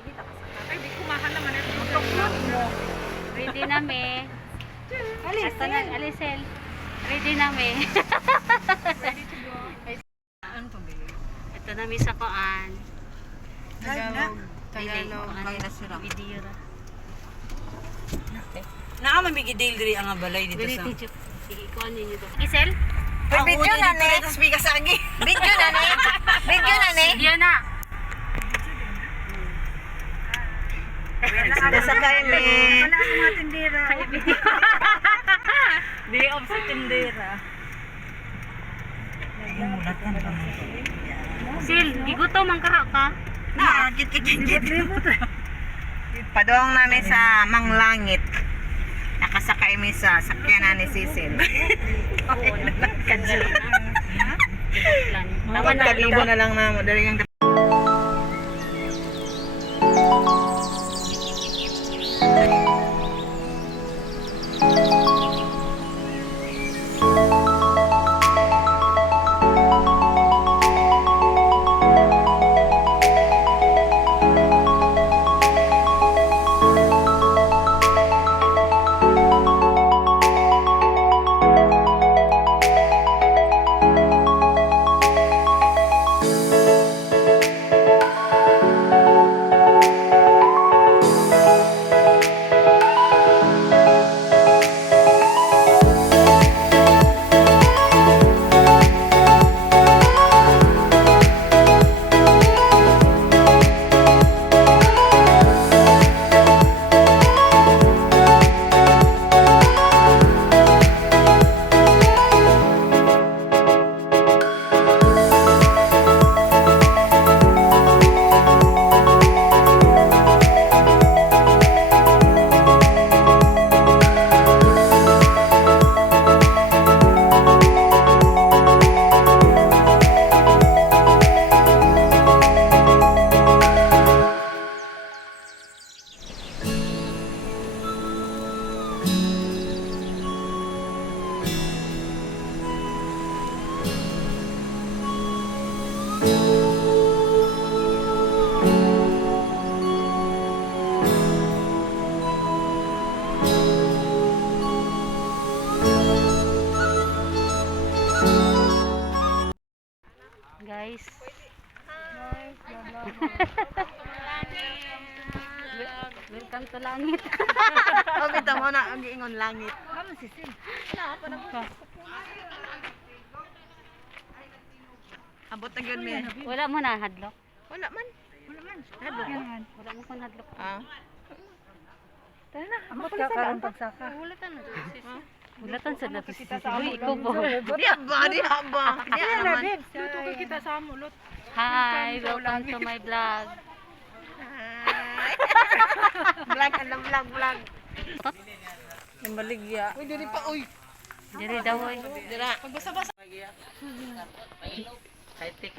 dili ta kasaka. Ay, di ko mahal naman ito. Ready na me. Ito na, Alisel. Ready na me. Ready to go. Ano to, Bili? Ito na mi sa koan. Tagalog. Kaya na sira. Video ra. Naa man bigidil diri ang balay dito Dili sa. tiyo. Sige, kuan ninyo to. Isel? Video na ni. Dito sa bigas agi. Video na ni. Video na ni. Video na. Sa kay me. Wala ang mga tindera. Di off sa tindera. Mulatan pa. Sil, gigutom ang kaha ka. Na, kit. Padong namin sa Manlangit. Nakasakay mi sa sakyanan ni Sisil. Kadyo. Dapat kalibo na lang na mo dari ang Guys. Welcome to langit. Oh, bitaw mo na ang giingon langit. Ano Sisil? Abot na gyud mi. Wala mo na hadlok. Wala man. Hadlok yan. Wala mo kon hadlok. Ah. Tara na. Ambot ka karon pagsaka. Hulatan na Sisil. Bulatan sa nato si Uy, ikaw ba? Di ba? Di ba? Di naman. Luto ka kita sa amulot. Hi, welcome to my vlog. Vlog and vlog. Yung baligya. Uy, diri pa. Uy. Diri daw oy. Dira. Pagbasa-basa. High-tech.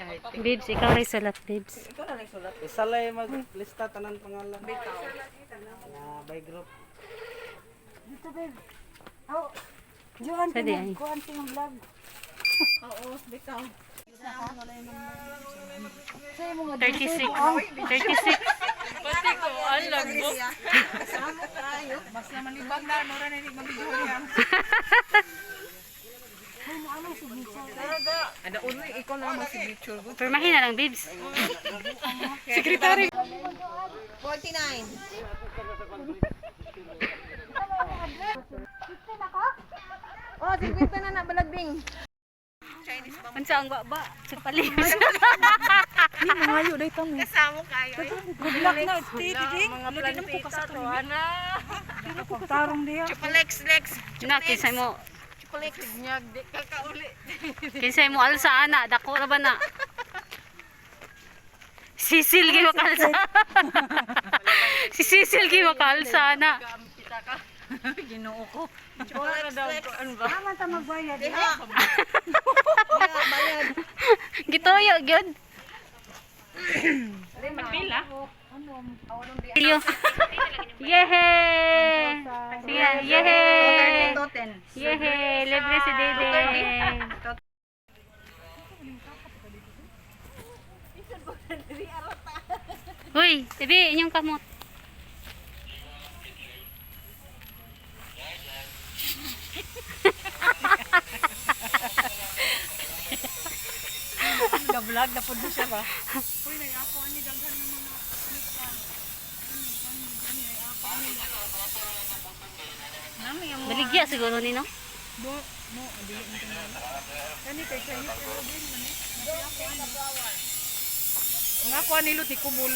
Babes, ikaw ray sulat, babes. Ikaw na nagsulat. Isalay maglista tanan pangalan. Bitaw. By group. Dito, babe. Oh. Johan, Sadi ay. kuhan siyang vlog. Oo, bitaw. 36. 36. Pati ko, alam mo. Kasama tayo. Mas naman libag na, nora na hindi mag-video yan. Ada ulo ikaw na mo signature ko. Permahin na lang, babes. Sekretary. 49. Oh, 50 na balagbing. Chinese ba? Unsa ang baba? Supalis. Hindi, mangayo dahi tamo. Kasama kayo. Good luck na. Titi, Mga plantita to, ana. tarong diya. Chupalex, lex. Na kinsay mo. Chupalex. Nyag, di kakauli. Kinsay mo alsa ana, dako ra ba na? Sisil gi makalsa. Si Sisil gi makalsa na. Ginoo ko. Chupalex, lex. Ano ba? Tama ta magbayad. Diha. Bayad. Gitoyo gyud. Magpila? Yo. Yehe! Sige, yehe! Yehe! Libre si Dede! Uy, tibi, inyong kamot. Ga-vlog na po siya ba? Baligya siguro ni no? Nga kuha nilot ni Kubul.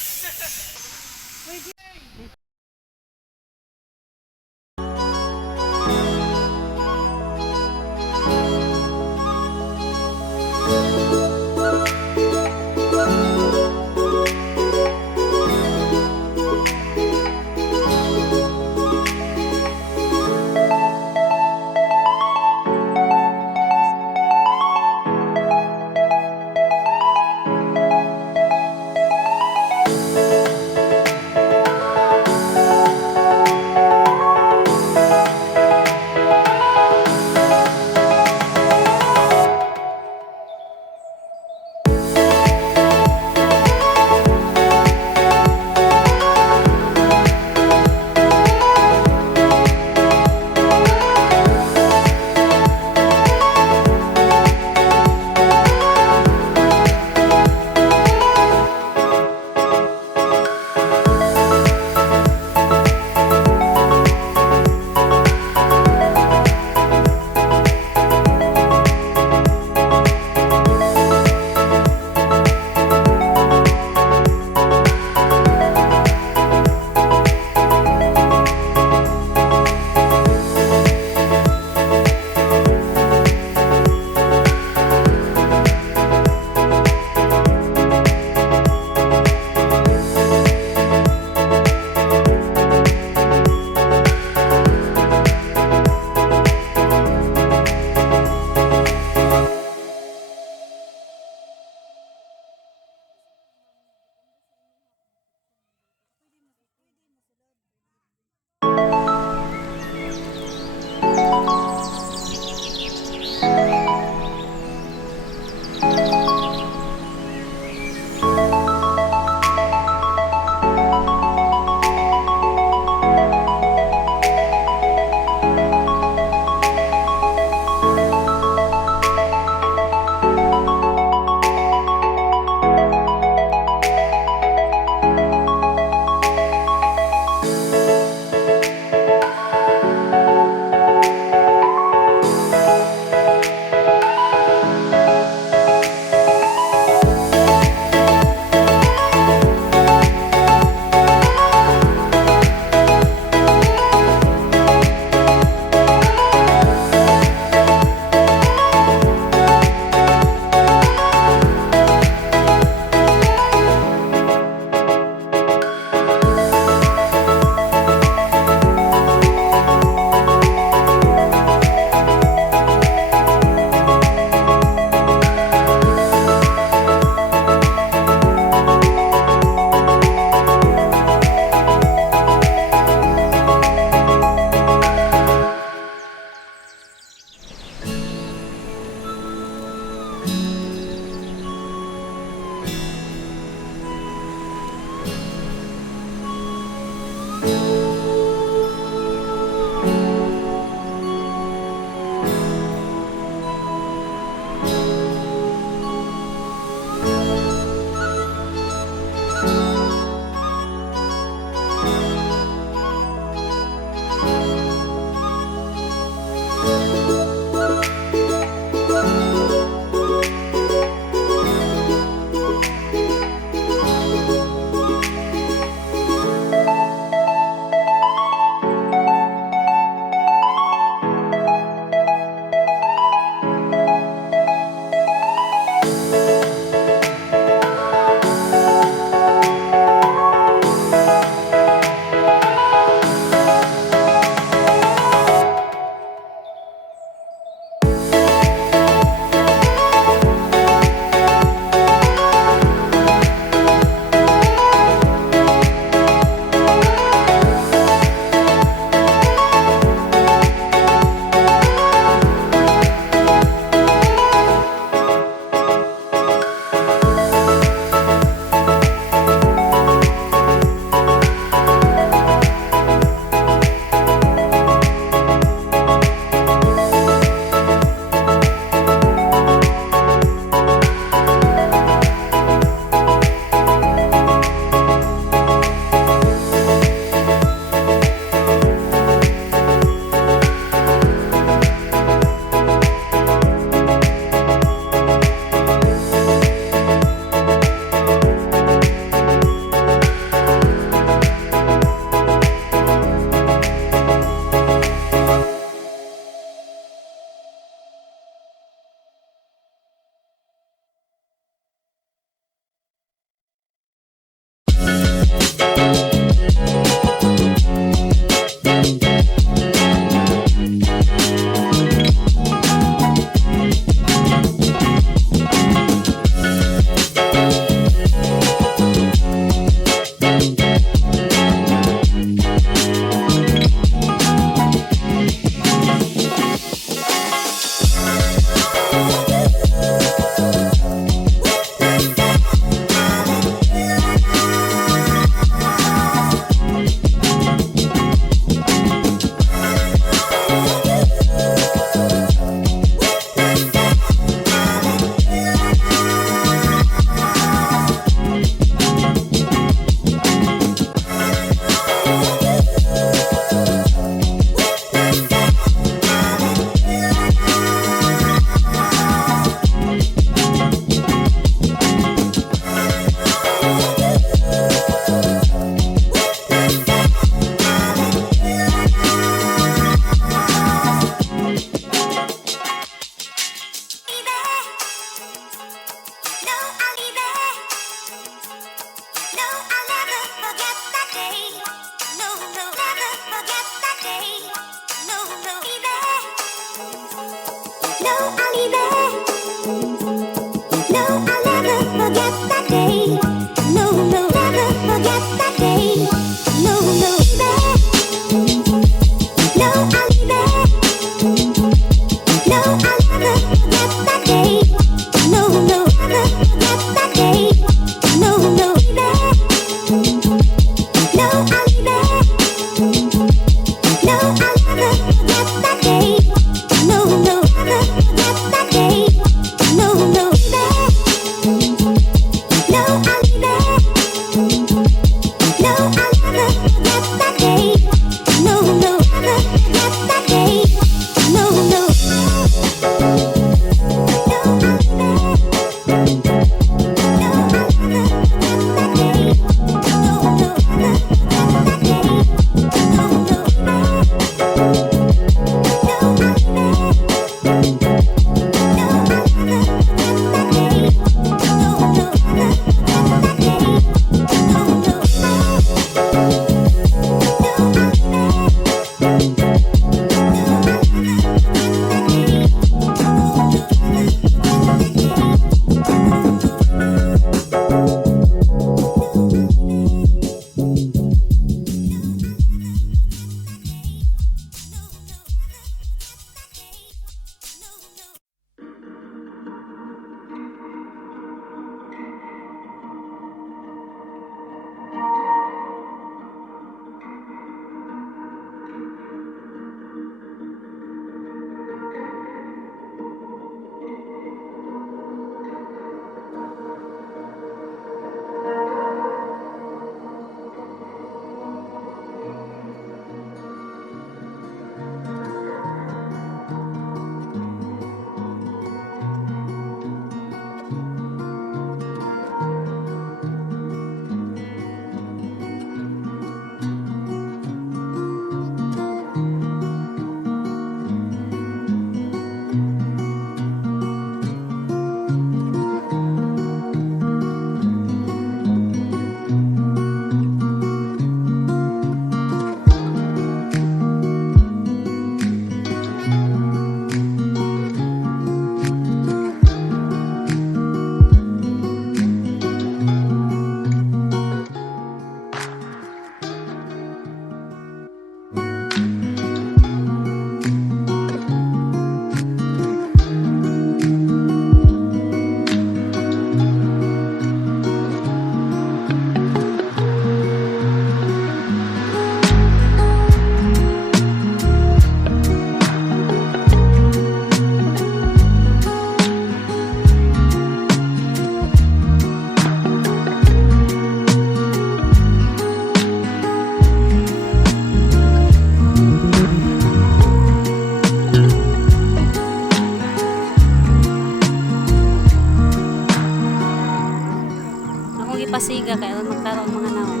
gipasiga kaya magkaroon mga naon.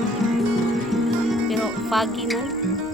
Pero foggy man.